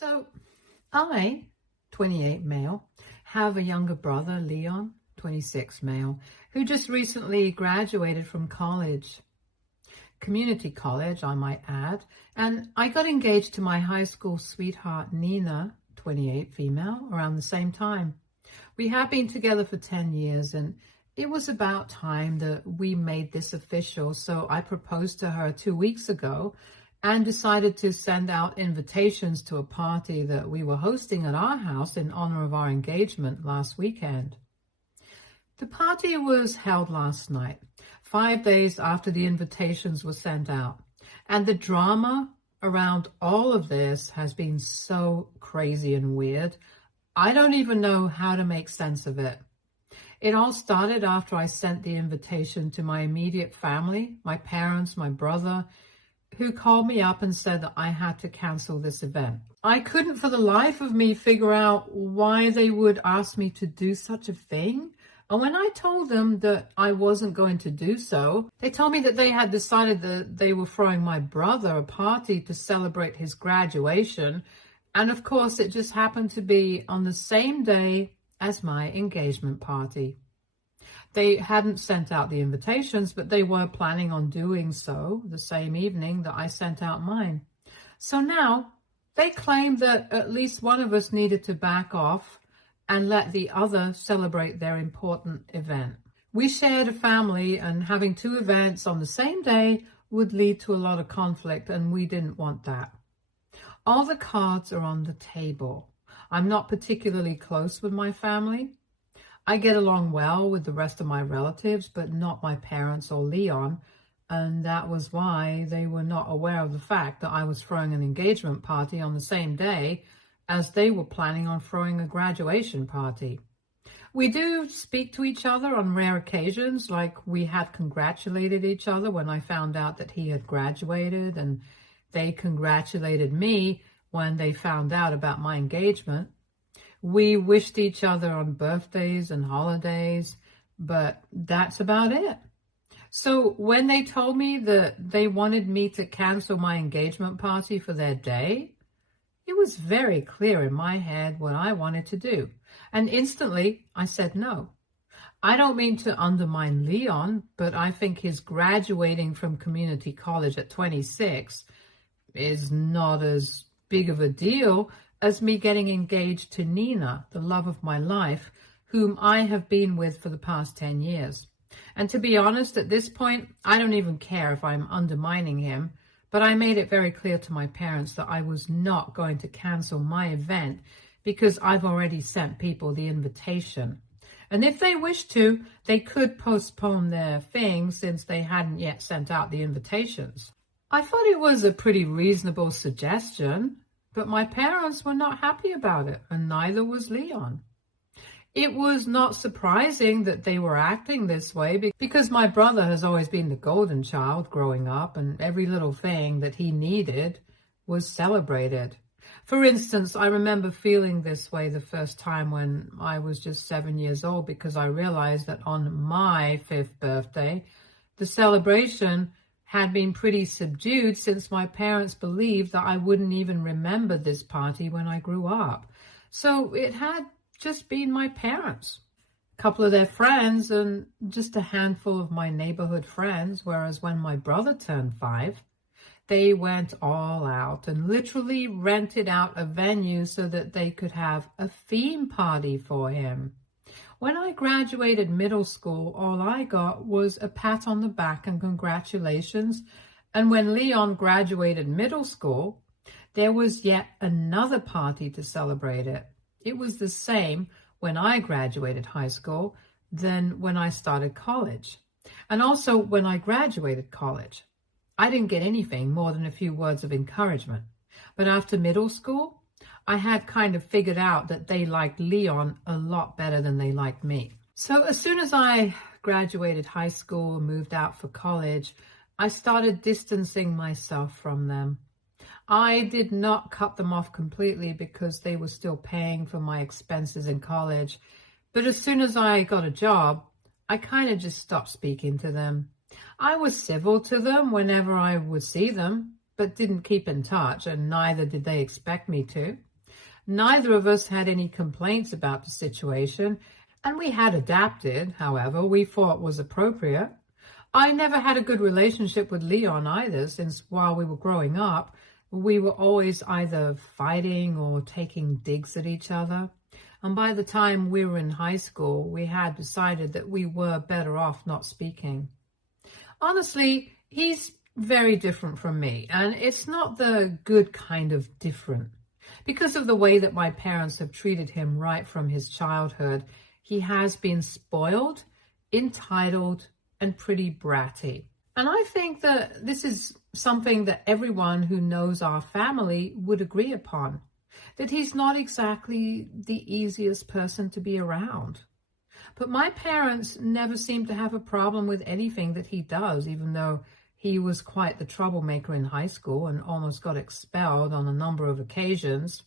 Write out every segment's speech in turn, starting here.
So I, 28 male, have a younger brother, Leon, 26 male, who just recently graduated from college, community college, I might add. And I got engaged to my high school sweetheart, Nina, 28 female, around the same time. We have been together for 10 years, and it was about time that we made this official. So I proposed to her 2 weeks ago and decided to send out invitations to a party that we were hosting at our house in honor of our engagement last weekend. The party was held last night, 5 days after the invitations were sent out. And the drama around all of this has been so crazy and weird. I don't even know how to make sense of it. It all started after I sent the invitation to my immediate family, my parents, my brother, who called me up and said that I had to cancel this event. I couldn't for the life of me figure out why they would ask me to do such a thing. And when I told them that I wasn't going to do so, they told me that they had decided that they were throwing my brother a party to celebrate his graduation. And of course, it just happened to be on the same day as my engagement party. They hadn't sent out the invitations, but they were planning on doing so the same evening that I sent out mine. So now they claim that at least one of us needed to back off and let the other celebrate their important event. We shared a family, and having two events on the same day would lead to a lot of conflict, and we didn't want that. All the cards are on the table. I'm not particularly close with my family. I get along well with the rest of my relatives, but not my parents or Leon, and that was why they were not aware of the fact that I was throwing an engagement party on the same day as they were planning on throwing a graduation party. We do speak to each other on rare occasions, like we had congratulated each other when I found out that he had graduated, and they congratulated me when they found out about my engagement. We wished each other on birthdays and holidays, but that's about it. So when they told me that they wanted me to cancel my engagement party for their day, it was very clear in my head what I wanted to do. And instantly I said no. I don't mean to undermine Leon, but I think his graduating from community college at 26 is not as big of a deal as me getting engaged to Nina, the love of my life, whom I have been with for the past 10 years. And to be honest, at this point, I don't even care if I'm undermining him, but I made it very clear to my parents that I was not going to cancel my event because I've already sent people the invitation. And if they wish to, they could postpone their thing since they hadn't yet sent out the invitations. I thought it was a pretty reasonable suggestion, but my parents were not happy about it, and neither was Leon. It was not surprising that they were acting this way because my brother has always been the golden child growing up, and every little thing that he needed was celebrated. For instance, I remember feeling this way the first time when I was just 7 years old because I realized that on my 5th birthday, the celebration had been pretty subdued since my parents believed that I wouldn't even remember this party when I grew up. So it had just been my parents, a couple of their friends, and just a handful of my neighborhood friends, whereas when my brother turned 5, they went all out and literally rented out a venue so that they could have a theme party for him. When I graduated middle school, all I got was a pat on the back and congratulations. And when Leon graduated middle school, there was yet another party to celebrate it. It was the same when I graduated high school than when I started college. And also when I graduated college. I didn't get anything more than a few words of encouragement. But after middle school, I had kind of figured out that they liked Leon a lot better than they liked me. So as soon as I graduated high school and moved out for college, I started distancing myself from them. I did not cut them off completely because they were still paying for my expenses in college. But as soon as I got a job, I kind of just stopped speaking to them. I was civil to them whenever I would see them, but didn't keep in touch, and neither did they expect me to. Neither of us had any complaints about the situation, and we had adapted, however, we thought was appropriate. I never had a good relationship with Leon either, since while we were growing up, we were always either fighting or taking digs at each other. And by the time we were in high school, we had decided that we were better off not speaking. Honestly, he's very different from me, and it's not the good kind of different. Because of the way that my parents have treated him right from his childhood, he has been spoiled, entitled, and pretty bratty. And I think that this is something that everyone who knows our family would agree upon, that he's not exactly the easiest person to be around. But my parents never seem to have a problem with anything that he does, even though he was quite the troublemaker in high school and almost got expelled on a number of occasions.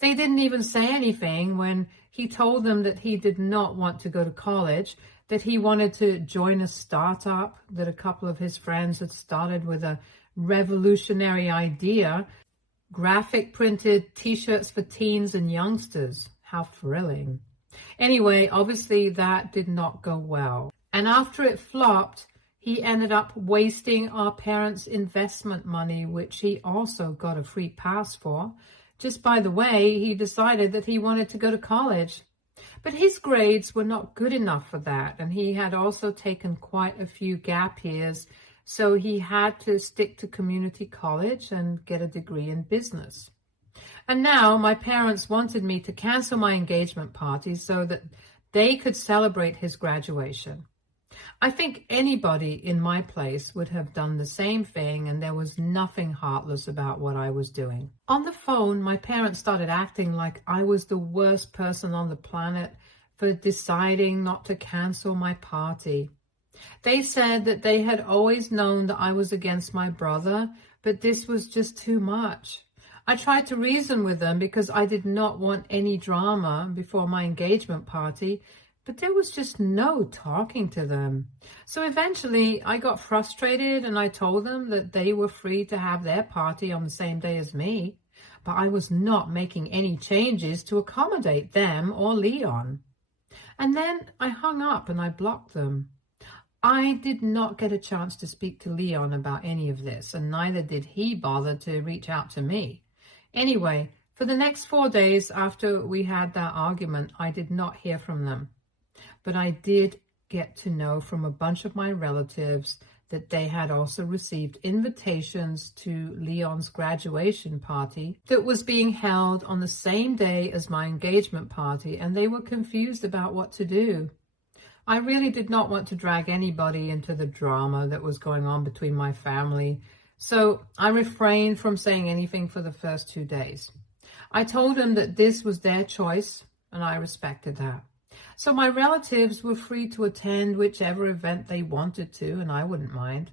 They didn't even say anything when he told them that he did not want to go to college, that he wanted to join a startup that a couple of his friends had started with a revolutionary idea, graphic printed t-shirts for teens and youngsters. How thrilling. Anyway, obviously that did not go well. And after it flopped, he ended up wasting our parents' investment money, which he also got a free pass for. Just by the way, he decided that he wanted to go to college. But his grades were not good enough for that, and he had also taken quite a few gap years, so he had to stick to community college and get a degree in business. And now my parents wanted me to cancel my engagement party so that they could celebrate his graduation. I think anybody in my place would have done the same thing, and there was nothing heartless about what I was doing. On the phone, my parents started acting like I was the worst person on the planet for deciding not to cancel my party. They said that they had always known that I was against my brother, but this was just too much. I tried to reason with them because I did not want any drama before my engagement party, but there was just no talking to them. So eventually I got frustrated and I told them that they were free to have their party on the same day as me, but I was not making any changes to accommodate them or Leon. And then I hung up and I blocked them. I did not get a chance to speak to Leon about any of this, and neither did he bother to reach out to me. Anyway, for the next 4 days after we had that argument, I did not hear from them. But I did get to know from a bunch of my relatives that they had also received invitations to Leon's graduation party that was being held on the same day as my engagement party, and they were confused about what to do. I really did not want to drag anybody into the drama that was going on between my family, so I refrained from saying anything for the first 2 days. I told them that this was their choice, and I respected that. So my relatives were free to attend whichever event they wanted to, and I wouldn't mind.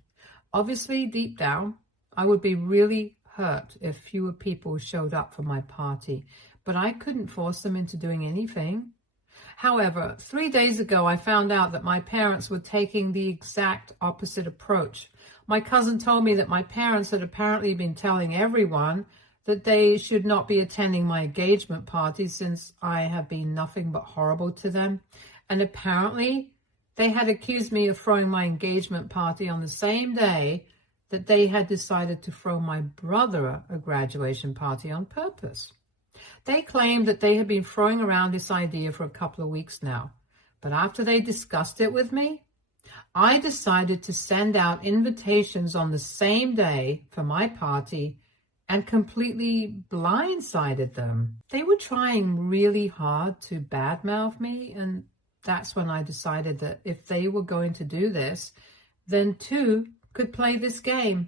Obviously, deep down, I would be really hurt if fewer people showed up for my party, but I couldn't force them into doing anything. However, 3 days ago, I found out that my parents were taking the exact opposite approach. My cousin told me that my parents had apparently been telling everyone that they should not be attending my engagement party since I have been nothing but horrible to them. And apparently they had accused me of throwing my engagement party on the same day that they had decided to throw my brother a graduation party on purpose. They claimed that they had been throwing around this idea for a couple of weeks now. But after they discussed it with me, I decided to send out invitations on the same day for my party and completely blindsided them. They were trying really hard to badmouth me, and that's when I decided that if they were going to do this, then two could play this game.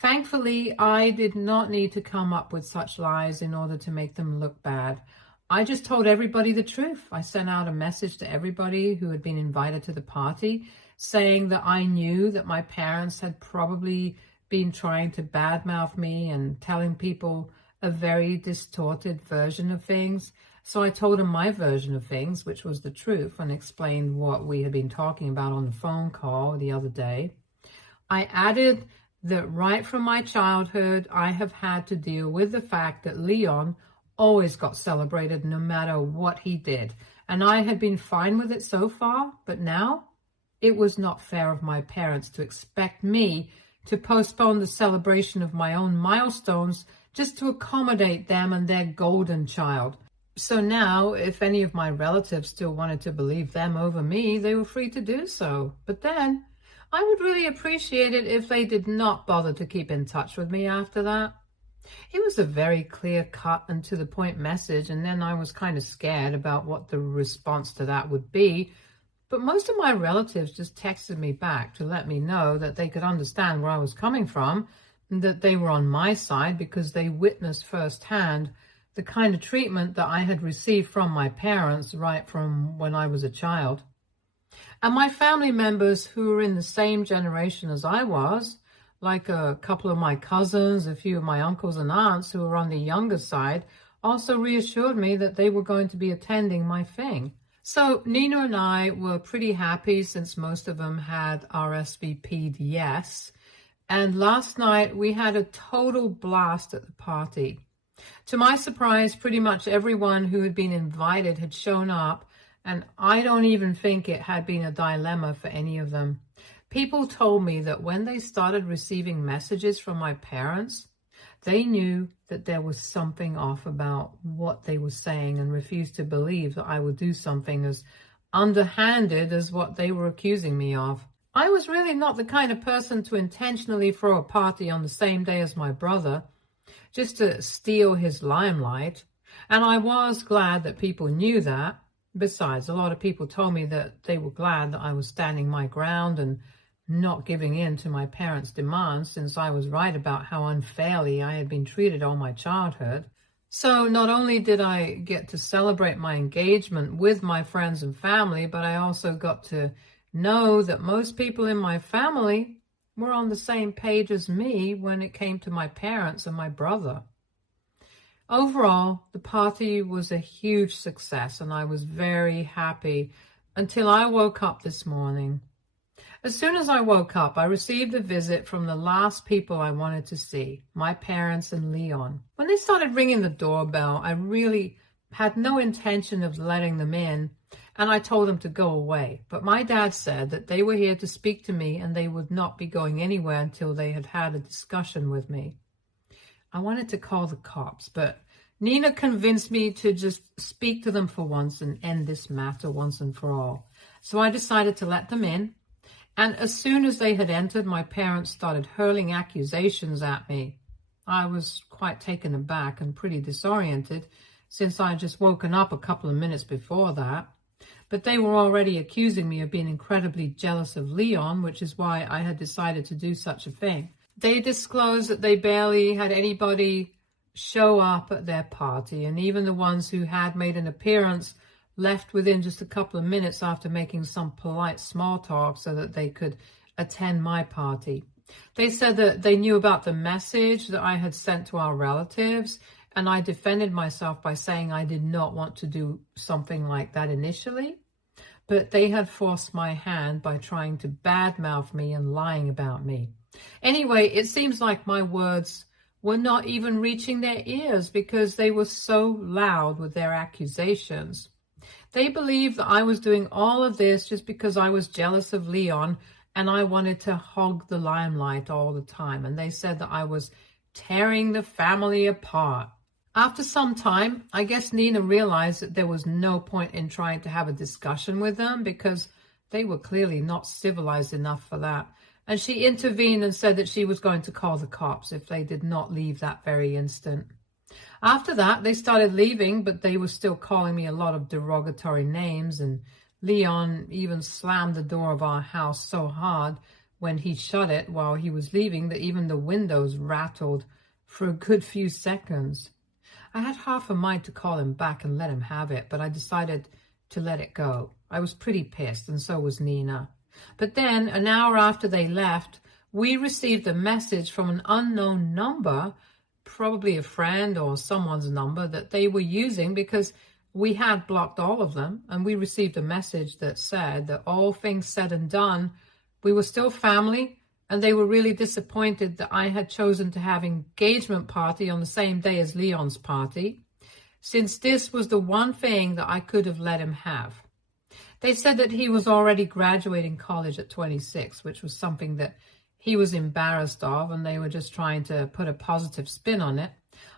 Thankfully, I did not need to come up with such lies in order to make them look bad. I just told everybody the truth. I sent out a message to everybody who had been invited to the party saying that I knew that my parents had probably been trying to badmouth me and telling people a very distorted version of things. So I told them my version of things, which was the truth, and explained what we had been talking about on the phone call the other day. I added that right from my childhood, I have had to deal with the fact that Leon always got celebrated no matter what he did. And I had been fine with it so far, but now it was not fair of my parents to expect me to postpone the celebration of my own milestones just to accommodate them and their golden child. So now, if any of my relatives still wanted to believe them over me, they were free to do so. But then, I would really appreciate it if they did not bother to keep in touch with me after that. It was a very clear-cut and to-the-point message, and then I was kind of scared about what the response to that would be. But most of my relatives just texted me back to let me know that they could understand where I was coming from, and that they were on my side because they witnessed firsthand the kind of treatment that I had received from my parents right from when I was a child. And my family members who were in the same generation as I was, like a couple of my cousins, a few of my uncles and aunts who were on the younger side, also reassured me that they were going to be attending my thing. So Nina and I were pretty happy since most of them had RSVP'd yes. And last night we had a total blast at the party. To my surprise, pretty much everyone who had been invited had shown up, and I don't even think it had been a dilemma for any of them. People told me that when they started receiving messages from my parents, they knew that there was something off about what they were saying and refused to believe that I would do something as underhanded as what they were accusing me of. I was really not the kind of person to intentionally throw a party on the same day as my brother, just to steal his limelight, and I was glad that people knew that. Besides, a lot of people told me that they were glad that I was standing my ground and not giving in to my parents' demands, since I was right about how unfairly I had been treated all my childhood. So not only did I get to celebrate my engagement with my friends and family, but I also got to know that most people in my family were on the same page as me when it came to my parents and my brother. Overall, the party was a huge success, and I was very happy until I woke up this morning. As soon as I woke up, I received a visit from the last people I wanted to see, my parents and Leon. When they started ringing the doorbell, I really had no intention of letting them in, and I told them to go away. But my dad said that they were here to speak to me and they would not be going anywhere until they had had a discussion with me. I wanted to call the cops, but Nina convinced me to just speak to them for once and end this matter once and for all. So I decided to let them in. And as soon as they had entered, my parents started hurling accusations at me. I was quite taken aback and pretty disoriented, since I had just woken up a couple of minutes before that. But they were already accusing me of being incredibly jealous of Leon, which is why I had decided to do such a thing. They disclosed that they barely had anybody show up at their party, and even the ones who had made an appearance left within just a couple of minutes after making some polite small talk so that they could attend my party. They said that they knew about the message that I had sent to our relatives, and I defended myself by saying I did not want to do something like that initially, but they had forced my hand by trying to badmouth me and lying about me. Anyway, it seems like my words were not even reaching their ears because they were so loud with their accusations. They believed that I was doing all of this just because I was jealous of Leon and I wanted to hog the limelight all the time. And they said that I was tearing the family apart. After some time, I guess Nina realized that there was no point in trying to have a discussion with them because they were clearly not civilized enough for that. And she intervened and said that she was going to call the cops if they did not leave that very instant. After that, they started leaving, but they were still calling me a lot of derogatory names, and Leon even slammed the door of our house so hard when he shut it while he was leaving that even the windows rattled for a good few seconds. I had half a mind to call him back and let him have it, but I decided to let it go. I was pretty pissed, and so was Nina. But then, an hour after they left, we received a message from an unknown number, probably a friend or someone's number that they were using because we had blocked all of them, and we received a message that said that all things said and done, we were still family, and they were really disappointed that I had chosen to have an engagement party on the same day as Leon's party. since this was the one thing that I could have let him have. They said that he was already graduating college at 26, which was something that he was embarrassed of, and they were just trying to put a positive spin on it.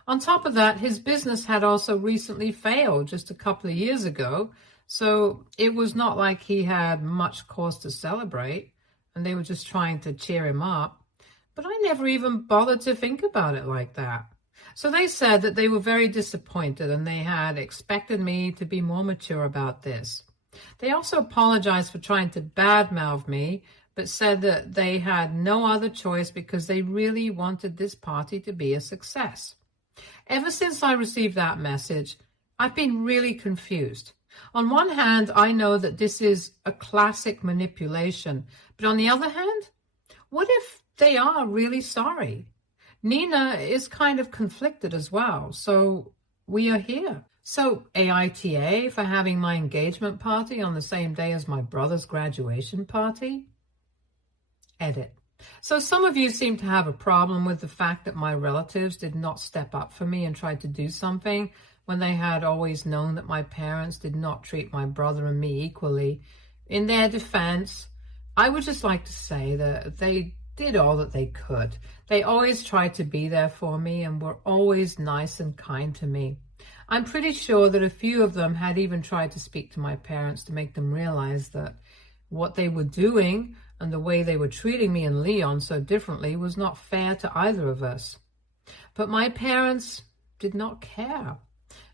On top of that, his business had also recently failed just a couple of years ago, so it was not like he had much cause to celebrate, and they were just trying to cheer him up. But I never even bothered to think about it like that. So they said that they were very disappointed and they had expected me to be more mature about this. They also apologized for trying to badmouth me, but said that they had no other choice because they really wanted this party to be a success. Ever since I received that message, I've been really confused. On one hand, I know that this is a classic manipulation, but on the other hand, what if they are really sorry? Nina is kind of conflicted as well, so we are here. So AITA for having my engagement party on the same day as my brother's graduation party? Edit. So some of you seem to have a problem with the fact that my relatives did not step up for me and tried to do something when they had always known that my parents did not treat my brother and me equally. In their defense, I would just like to say that they did all that they could. They always tried to be there for me and were always nice and kind to me. I'm pretty sure that a few of them had even tried to speak to my parents to make them realize that what they were doing and the way they were treating me and Leon so differently was not fair to either of us. But my parents did not care.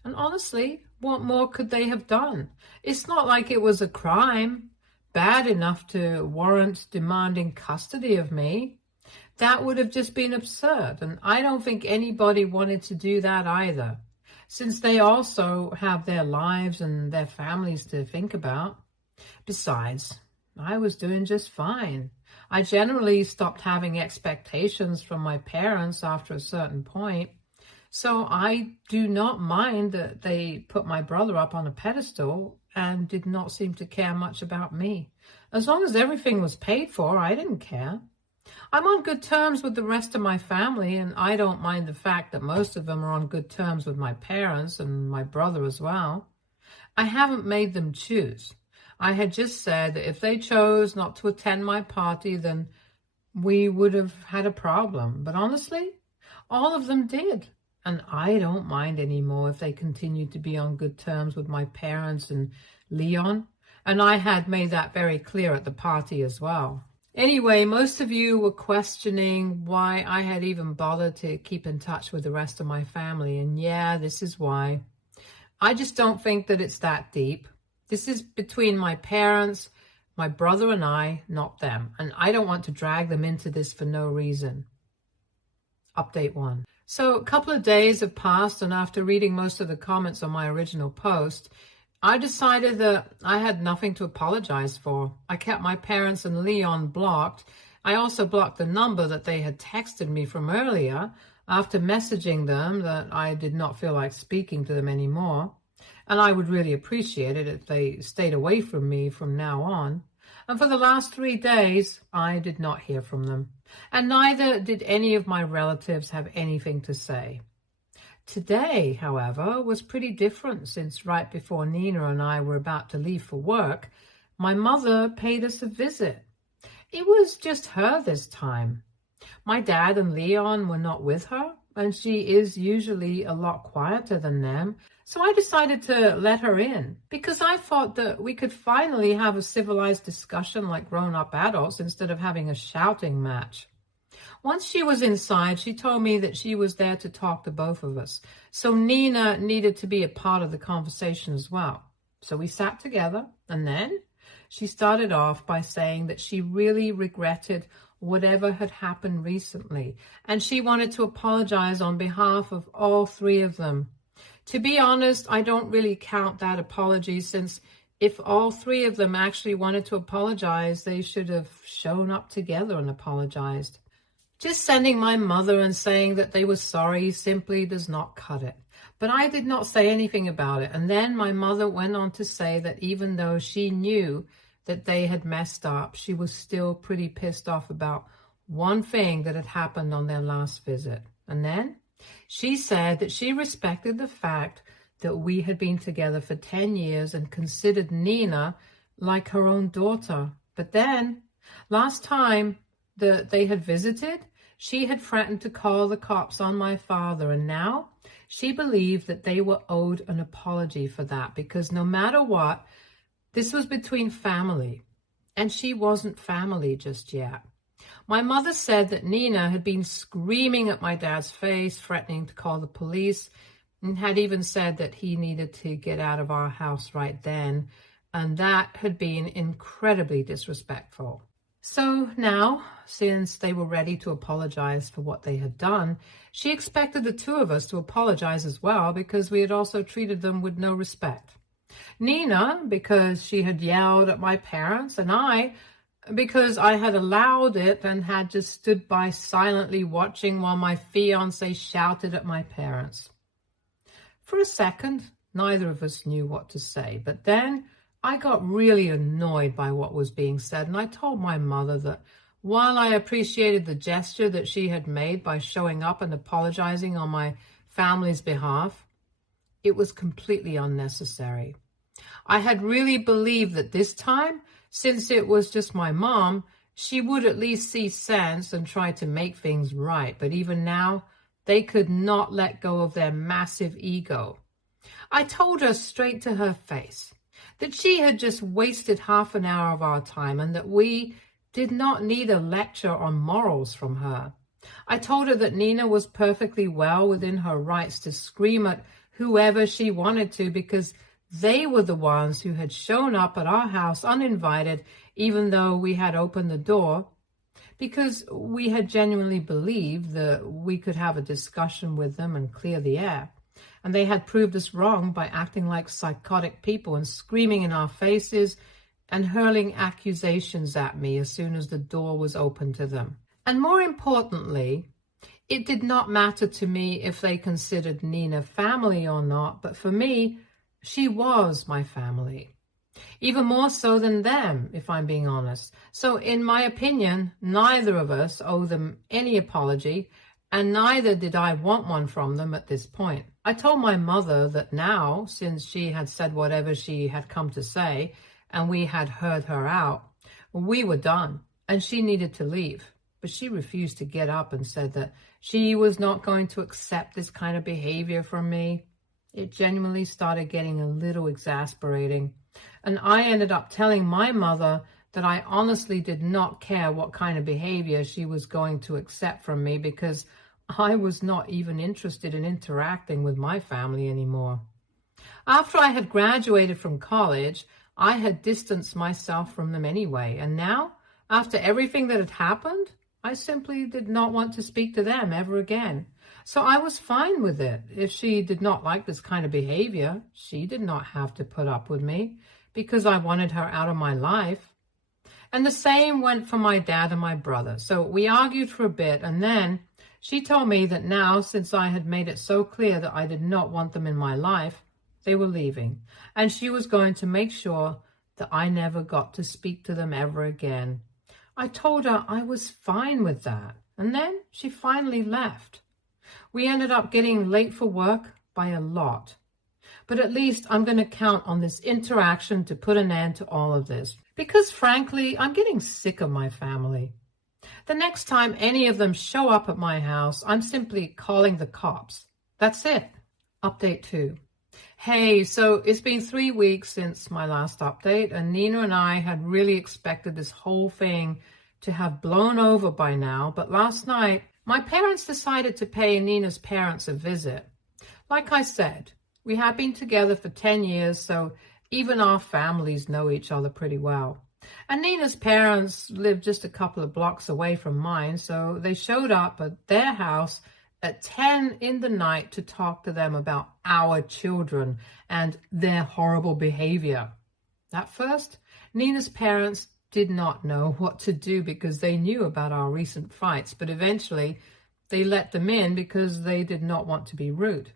And honestly, what more could they have done? It's not like it was a crime bad enough to warrant demanding custody of me. That would have just been absurd, and I don't think anybody wanted to do that either, since they also have their lives and their families to think about. Besides, I was doing just fine. I generally stopped having expectations from my parents after a certain point, so I do not mind that they put my brother up on a pedestal and did not seem to care much about me. As long as everything was paid for, I didn't care. I'm on good terms with the rest of my family, and I don't mind the fact that most of them are on good terms with my parents and my brother as well. I haven't made them choose. I had just said that if they chose not to attend my party, then we would have had a problem. But honestly, all of them did. And I don't mind anymore if they continue to be on good terms with my parents and Leon. And I had made that very clear at the party as well. Anyway, most of you were questioning why I had even bothered to keep in touch with the rest of my family. And yeah, this is why. I just don't think that it's that deep. This is between my parents, my brother and I, not them. And I don't want to drag them into this for no reason. Update 1. So a couple of days have passed, and after reading most of the comments on my original post, I decided that I had nothing to apologize for. I kept my parents and Leon blocked. I also blocked the number that they had texted me from earlier after messaging them that I did not feel like speaking to them anymore. And I would really appreciate it if they stayed away from me from now on. And for the last 3 days, I did not hear from them. And neither did any of my relatives have anything to say. Today, however, was pretty different, since right before Nina and I were about to leave for work, my mother paid us a visit. It was just her this time. My dad and Leon were not with her, and she is usually a lot quieter than them, so I decided to let her in, because I thought that we could finally have a civilized discussion like grown-up adults instead of having a shouting match. Once she was inside, she told me that she was there to talk to both of us, so Nina needed to be a part of the conversation as well. So we sat together, and then she started off by saying that she really regretted whatever had happened recently, and she wanted to apologize on behalf of all 3 of them. To be honest, I don't really count that apology, since if all 3 of them actually wanted to apologize, they should have shown up together and apologized. Just sending my mother and saying that they were sorry simply does not cut it. But I did not say anything about it. And then my mother went on to say that even though she knew that they had messed up, she was still pretty pissed off about one thing that had happened on their last visit. And then she said that she respected the fact that we had been together for 10 years and considered Nina like her own daughter. But then, last time that they had visited, she had threatened to call the cops on my father, and now she believed that they were owed an apology for that, because no matter what, this was between family, and she wasn't family just yet. My mother said that Nina had been screaming at my dad's face, threatening to call the police, and had even said that he needed to get out of our house right then, and that had been incredibly disrespectful. So now, since they were ready to apologize for what they had done, she expected the two of us to apologize as well, because we had also treated them with no respect. Nina, because she had yelled at my parents, and I, because I had allowed it and had just stood by silently watching while my fiancé shouted at my parents. For a second, neither of us knew what to say, but then I got really annoyed by what was being said, and I told my mother that while I appreciated the gesture that she had made by showing up and apologizing on my family's behalf, it was completely unnecessary. I had really believed that this time, since it was just my mom, she would at least see sense and try to make things right. But even now, they could not let go of their massive ego. I told her straight to her face that she had just wasted half an hour of our time and that we did not need a lecture on morals from her. I told her that Nina was perfectly well within her rights to scream at whoever she wanted to, because they were the ones who had shown up at our house uninvited, even though we had opened the door, because we had genuinely believed that we could have a discussion with them and clear the air. And they had proved us wrong by acting like psychotic people and screaming in our faces and hurling accusations at me as soon as the door was open to them. And more importantly, it did not matter to me if they considered Nina family or not, but for me, she was my family. Even more so than them, if I'm being honest. So in my opinion, neither of us owe them any apology, and neither did I want one from them at this point. I told my mother that now, since she had said whatever she had come to say, and we had heard her out, we were done, and she needed to leave. But she refused to get up and said that she was not going to accept this kind of behavior from me. It genuinely started getting a little exasperating. And I ended up telling my mother that I honestly did not care what kind of behavior she was going to accept from me, because I was not even interested in interacting with my family anymore. After I had graduated from college, I had distanced myself from them anyway. And now, after everything that had happened, I simply did not want to speak to them ever again. So I was fine with it. If she did not like this kind of behavior, she did not have to put up with me, because I wanted her out of my life. And the same went for my dad and my brother. So we argued for a bit, and then she told me that now, since I had made it so clear that I did not want them in my life, they were leaving. And she was going to make sure that I never got to speak to them ever again. I told her I was fine with that. And then she finally left. We ended up getting late for work by a lot. But at least I'm going to count on this interaction to put an end to all of this. Because frankly, I'm getting sick of my family. The next time any of them show up at my house, I'm simply calling the cops. That's it. Update 2. Hey, so it's been 3 weeks since my last update, and Nina and I had really expected this whole thing to have blown over by now, but last night, my parents decided to pay Nina's parents a visit. Like I said, we have been together for 10 years, so even our families know each other pretty well. And Nina's parents live just a couple of blocks away from mine, so they showed up at their house at 10 in the night to talk to them about our children and their horrible behavior. At first, Nina's parents did not know what to do because they knew about our recent fights, but eventually they let them in because they did not want to be rude.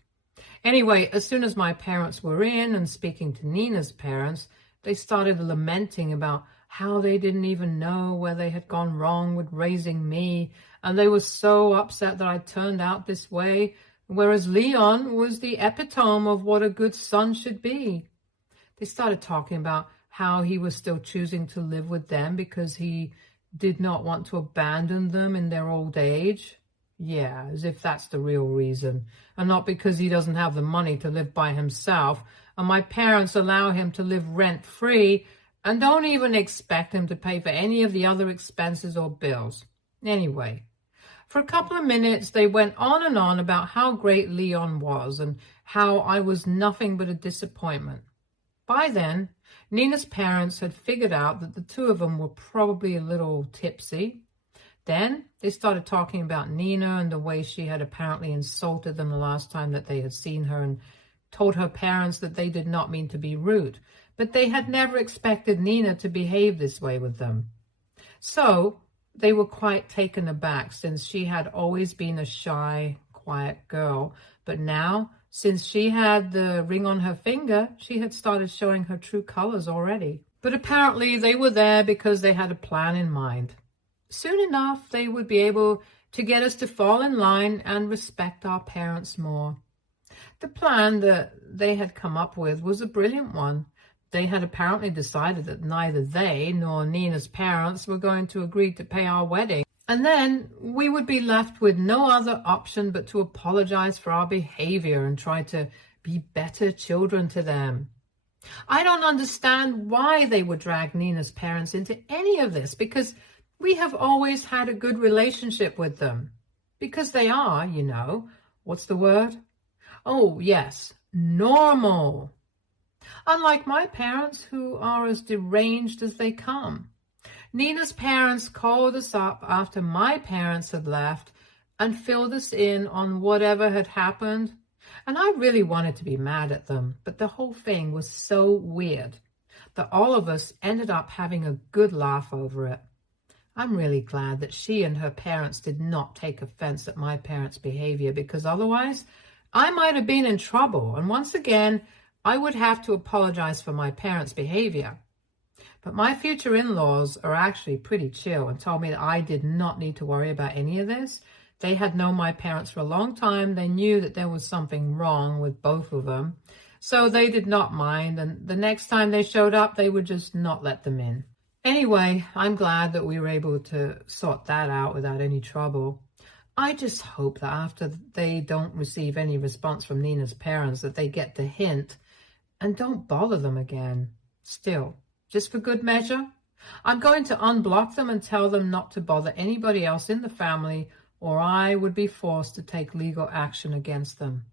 Anyway, as soon as my parents were in and speaking to Nina's parents, they started lamenting about how they didn't even know where they had gone wrong with raising me, and they were so upset that I turned out this way, whereas Leon was the epitome of what a good son should be. They started talking about how he was still choosing to live with them because he did not want to abandon them in their old age. Yeah, as if that's the real reason, and not because he doesn't have the money to live by himself, and my parents allow him to live rent-free and don't even expect him to pay for any of the other expenses or bills. Anyway, for a couple of minutes, they went on and on about how great Leon was and how I was nothing but a disappointment. By then, Nina's parents had figured out that the two of them were probably a little tipsy. Then they started talking about Nina and the way she had apparently insulted them the last time that they had seen her, and told her parents that they did not mean to be rude, but they had never expected Nina to behave this way with them. So they were quite taken aback, since she had always been a shy, quiet girl, but now, since she had the ring on her finger, she had started showing her true colors already. But apparently they were there because they had a plan in mind. Soon enough, they would be able to get us to fall in line and respect our parents more. The plan that they had come up with was a brilliant one. They had apparently decided that neither they nor Nina's parents were going to agree to pay our wedding. And then we would be left with no other option but to apologize for our behavior and try to be better children to them. I don't understand why they would drag Nina's parents into any of this, because we have always had a good relationship with them. Because they are, you know, what's the word? Oh, yes, normal. Unlike my parents, who are as deranged as they come. Nina's parents called us up after my parents had left and filled us in on whatever had happened. And I really wanted to be mad at them, but the whole thing was so weird that all of us ended up having a good laugh over it. I'm really glad that she and her parents did not take offense at my parents' behavior, because otherwise I might have been in trouble, and once again I would have to apologize for my parents' behavior. But my future in-laws are actually pretty chill and told me that I did not need to worry about any of this. They had known my parents for a long time. They knew that there was something wrong with both of them. So they did not mind, and the next time they showed up, they would just not let them in. Anyway, I'm glad that we were able to sort that out without any trouble. I just hope that after they don't receive any response from Nina's parents, that they get the hint and don't bother them again. Still, just for good measure, I'm going to unblock them and tell them not to bother anybody else in the family, or I would be forced to take legal action against them.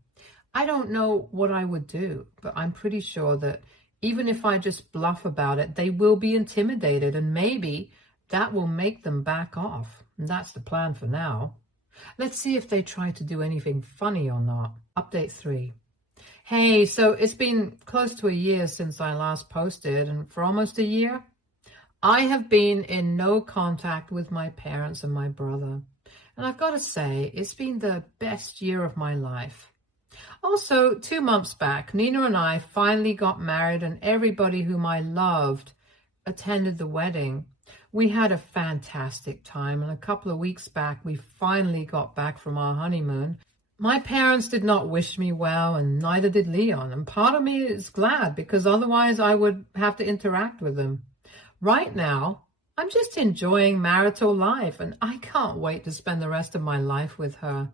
I don't know what I would do, but I'm pretty sure that even if I just bluff about it, they will be intimidated, and maybe that will make them back off. And that's the plan for now. Let's see if they try to do anything funny or not. Update 3. Hey, so it's been close to a year since I last posted, and for almost a year, I have been in no contact with my parents and my brother. And I've got to say, it's been the best year of my life. Also, 2 months back, Nina and I finally got married, and everybody whom I loved attended the wedding. We had a fantastic time, and a couple of weeks back, we finally got back from our honeymoon. My parents did not wish me well, and neither did Leon, and part of me is glad, because otherwise I would have to interact with them. Right now, I'm just enjoying marital life, and I can't wait to spend the rest of my life with her.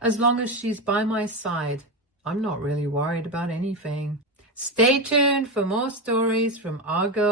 As long as she's by my side, I'm not really worried about anything. Stay tuned for more stories from Argo.